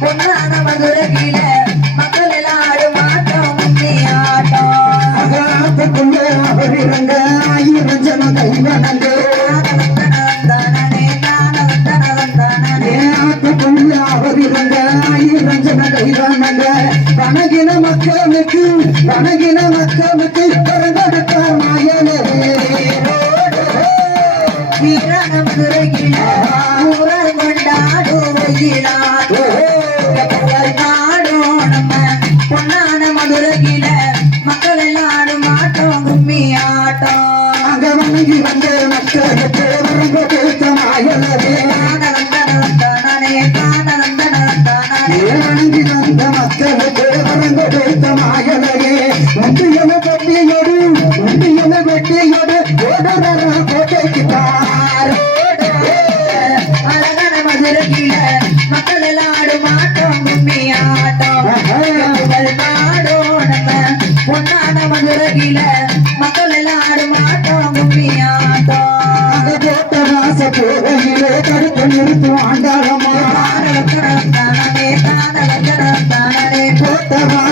பொன்னான மதுரையில மக்கள் எல்லாம் ஆடும் ஆட்டம் கும்மி ஆட்டம் ஆயிரங்க ஆயிரம் ஜன கைவனங்க ஆயிரம் ஜன கைவனங்க வணங்கின மக்களுக்கு பிறந்தெடுத்த மாயலே வீரான மதுரையில ஊரல் கொண்டாடும் நாடும் நம்ம பொன்னான மதுரையில மக்கள் எல்லாம் ஆடும் ஆட்டம் கும்மி ஆட்டம் அங்க வணங்கி வந்த மக்களுக்கு பிறந்தெடுத்த மாயலே வணங்கி வந்த மக்களுக்கு பிறந்தெடுத்த மாயலையே ஒன்றியல வெட்டியோடு ஓடுற கோட்டைக்கு அழகான மதுரையில மக்கள் எல்லாம் ஆடும் ஆட்டம் கும்மி ஆட்டம் நாடும் நம்ம பொன்னான மதுரையில மக்கள் எல்லாம் ஆடும் ஆட்டம் கும்மி ஆட்டம் கோட்டை வாச போகையிலே தடுத்து நிறுத்தும் ஆண்டாளமா